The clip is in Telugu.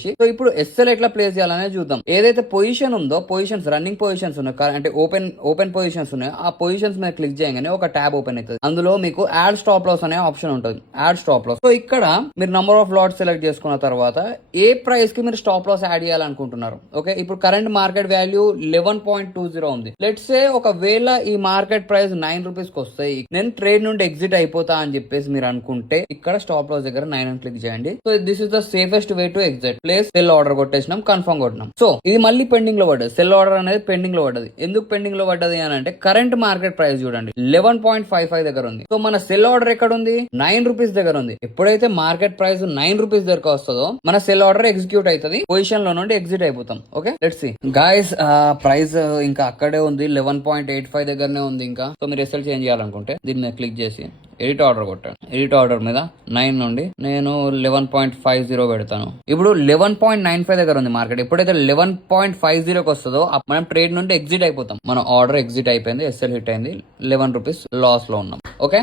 సో ఇప్పుడు ఎస్ఎల్ ఎట్లా ప్లేస్ చేయాలనేది చూద్దాం. ఏదైతే పొజిషన్ ఉందో, పొజిషన్స్ రన్నింగ్ పొజిషన్స్ ఉన్నాయి అంటే ఓపెన్ పొజిషన్స్ ఉన్నాయి, ఆ పొజిషన్స్ మీద క్లిక్ చేయగానే ఒక ట్యాబ్ ఓపెన్ అవుతుంది. అందులో మీకు యాడ్ స్టాప్ లాస్ అనే ఆప్షన్ ఉంటుంది, యాడ్ స్టాప్ లాస్. సో ఇక్కడ మీరు నంబర్ ఆఫ్ లాట్స్ సెలెక్ట్ చేసుకున్న తర్వాత ఏ ప్రైస్ కి మీరు స్టాప్ లాస్ యాడ్ చేయాలనుకుంటున్నారు. ఓకే, ఇప్పుడు కరెంట్ మార్కెట్ వాల్యూ 11.20 ఉంది. లెట్స్ సే ఒకవేళ ఈ మార్కెట్ ప్రైస్ 9 రూపీస్ కి వస్తాయి, నేను ట్రేడ్ నుండి ఎగ్జిట్ అయిపోతా అని చెప్పేసి మీరు అనుకుంటే ఇక్కడ స్టాప్ లాస్ దగ్గర 9 అని క్లిక్ చేయండి. So this is the safest way to exit. Place sell order కొట్టేసినాం, కన్ఫర్మ్ కొట్టినాం. సో ఇది మళ్ళీ పెండింగ్ లో పడ్డది, సెల్ ఆర్డర్ అనేది పెండింగ్ లో పడ్డది. ఎందుకు పెండింగ్ లో పడ్డది అని అంటే కరెంట్ మార్కెట్ ప్రైస్ చూడండి 11.55 దగ్గర ఉంది. సో మన సెల్ ఆర్డర్ ఎక్కడ ఉంది, 9 రూపీస్ దగ్గర ఉంది. ఎప్పుడైతే మార్కెట్ ప్రైస్ 9 రూపీస్ దగ్గర వస్తుందో మన సెల్ ఆర్డర్ ఎగ్జిక్యూట్ అవుతుంది, పొజిషన్ లో నుండి ఎగ్జిట్ అయిపోతాం. Okay, let's see guys, price ఇంకా అక్కడే ఉంది, 11.85 దగ్గరనే ఉంది ఇంకా. సో మీరు ఎస్ఎల్ చేంజ్ చేయాలనుకుంటే దీని మీద క్లిక్ చేసి ఎడిట్ ఆర్డర్ కొట్టాను. ఎడిట్ ఆర్డర్ మీద 9 నుండి నేను 11.50 పెడతాను. ఇప్పుడు 11.95 దగ్గర ఉంది మార్కెట్. ఎప్పుడైతే 11.50కి వస్తుందో మనం ట్రేడ్ నుండి ఎగ్జిట్ అయిపోతాం. మన ఆర్డర్ ఎగ్జిట్ అయిపోయింది, ఎస్ఎల్ హిట్ అయింది, 11 రూపీస్ లాస్ లో ఉన్నాం. ఓకే.